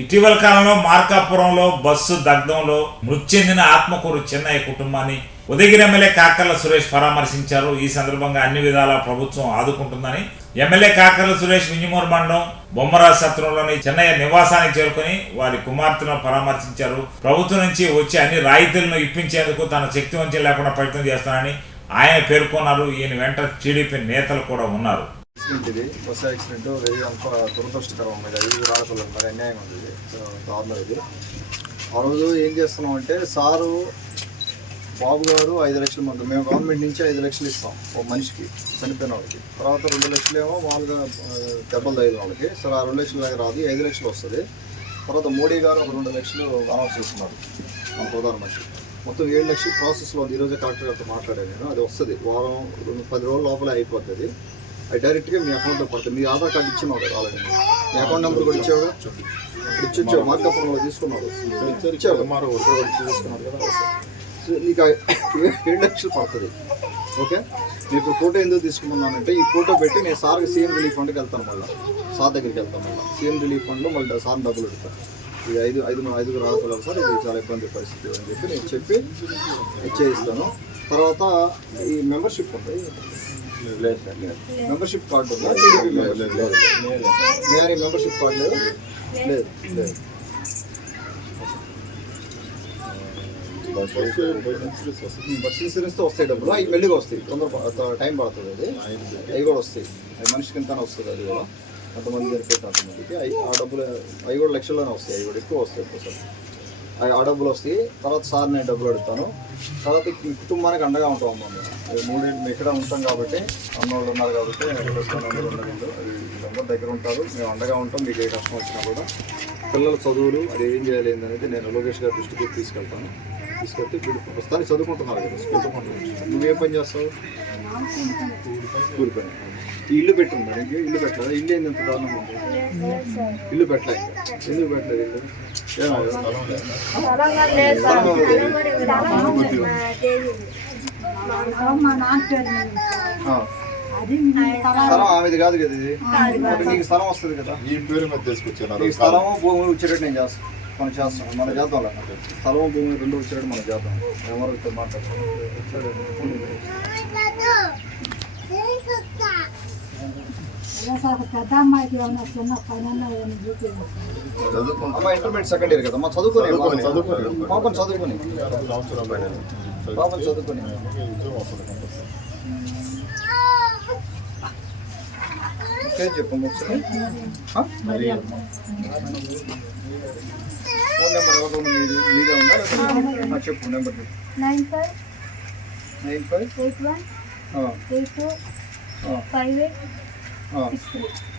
ఇటీవల కాలంలో మార్కాపురంలో బస్సు దగ్ధంలో మృతి చెందిన ఆత్మకూరు చెన్నయ్య కుటుంబాన్ని ఉదయగిరి ఎమ్మెల్యే కాకర్ల సురేష్ పరామర్శించారు. ఈ సందర్భంగా అన్ని విధాల ప్రభుత్వం ఆదుకుంటుందని ఎమ్మెల్యే కాకర్ల సురేష్ వింజమూరు మండలం బొమ్మరాజు సత్రంలోని చెన్నయ్య నివాసానికి చేరుకుని వారి కుమార్తెను పరామర్శించారు. ప్రభుత్వం నుంచి వచ్చే అన్ని రాయితీలను ఇప్పించేందుకు తన శక్తి వంచన లేకుండా ప్రయత్నం చేస్తానని ఆయన పేర్కొన్నారు. ఈయన వెంట టీడీపీ నేతలు కూడా ఉన్నారు. బస్సు యాక్సిడెంట్ వెరీ అంత దురదృష్టకరం. ఇది 5 ఆడపిల్లలు మరి అన్యాయం ఉంది. ఇది దారుణం. ఇది ఆ రోజు ఏం చేస్తున్నాం అంటే సారు బాబు గారు 5 లక్షల మంది మేము గవర్నమెంట్ నుంచి 5 లక్షలు ఇస్తాం ఒక మనిషికి చనిపోయిన వాళ్ళకి. తర్వాత 2 లక్షలు ఏమో మామూలుగా దెబ్బలు తగిలిన వాళ్ళకి. సరే ఆ 2 లక్షల దాకా రాదు, 5 లక్షలు వస్తుంది. తర్వాత మోడీ గారు ఒక 2 లక్షలు అనౌన్స్ చేస్తున్నారు మన ప్రధానమంత్రి. మొత్తం 7 లక్షలు ప్రాసెస్లో ఉంది. ఈరోజు కలెక్టర్ గారితో మాట్లాడాను నేను. అది వస్తుంది వారం 10 రోజుల లోపలే అయిపోతుంది. అది డైరెక్ట్గా మీ అకౌంట్లో పడుతుంది. మీ ఆధార్ కార్డు ఇచ్చినావు కదా ఆల్రెడీ, మీ అకౌంట్ నెంబర్ కూడా ఇచ్చావుగా, ఇచ్చావు. మార్కాపురంలో తీసుకున్నారు, ఇచ్చావు తీసుకున్నారు కదా. నీకు 7 లక్షలు పడుతుంది. ఓకే, మీకు ఫోటో ఎందుకు తీసుకున్నానంటే ఈ ఫోటో పెట్టి నేను సార్కి సీఎం రిలీఫ్ ఫండ్కి వెళ్తాను. మళ్ళీ సార్ దగ్గరికి వెళ్తాను. మళ్ళీ సీఎం రిలీఫ్ ఫండ్లో మళ్ళీ సార్ డబ్బులు అడుగుతాను. ఇది 5 రాకపోలేదు సార్, ఇది చాలా ఇబ్బంది పరిస్థితి అని చెప్పి నేను చెప్పి ఇచ్చేయిస్తాను. తర్వాత ఈ మెంబర్షిప్ ఉంది, మెంబర్షిప్ కార్డు ఉందా? నేను మెంబర్షిప్ కార్డు లేదు లేదు లేదు. బస్ ఇన్సూరెన్స్తో వస్తాయి డబ్బులు. అవి మెల్లిగా వస్తాయి, టైం పడుతుంది. అది అవి కూడా వస్తాయి. అవి మనిషికి ఎంత వస్తుంది. అది కూడా కొంతమంది చనిపోతే అంతమందికి ఆ డబ్బులు అవి కూడా లక్షల్లోనే వస్తాయి. అవి కూడా ఎక్కువ వస్తాయి. ఒక్కసారి ఆ డబ్బులు వస్తాయి. తర్వాత సార్ నేను డబ్బులు అడుగుతాను. తర్వాత మీ కుటుంబానికి అండగా ఉంటాం అమ్మ. మేము 3 ఏళ్ళు మేము ఇక్కడ ఉంటాం కాబట్టి, అన్నోళ్ళు ఉన్నారు కాబట్టి అందరి దగ్గర ఉంటారు. మేము అండగా ఉంటాం. మీకు ఏ కష్టం వచ్చినా కూడా పిల్లల చదువులు అది ఏం చేయాలి అనేది నేను లోకేష్ గారి దృష్టికి తీసుకెళ్తాను. తీసుకెళ్తే ప్రస్తుతానికి చదువుకుంటున్నారు కదా, స్కూల్. నువ్వేం పని చేస్తావు? స్కూల్ పని. ఈ ఇల్లు పెట్టిందా నీకు? ఇల్లు పెట్టలేదు. ఇల్లు ఏంది ఎంత దారుణంగా ఉంది? ఇల్లు పెట్టలేదు. ఎందుకు పెట్టలేదు? స్థలం ఆమెది కాదు కదా, ఇది నీకు స్థలం వస్తుంది కదా. ఈ పేరు మీద తీసుకొచ్చాను. ఈ స్థలము భూమి వచ్చేటట్టు నేను చేస్తాను. మనం చేస్తాం, మనం చేద్దాం. స్థలం భూమి 2 వచ్చేటట్టు మనం చేద్దాం. ఎవరితో మాట్లాడతాం. అమ్మ ఇంటర్మీడియట్ సెకండ్ ఇయర్ కదా. మా చదువుకొని పాపం చదువుకొని పేరు చెప్పండి ఒకసారి. ఫోన్ నెంబర్ ఎవరు మీదే ఉందా? చెప్పు నెంబర్. 9581825863.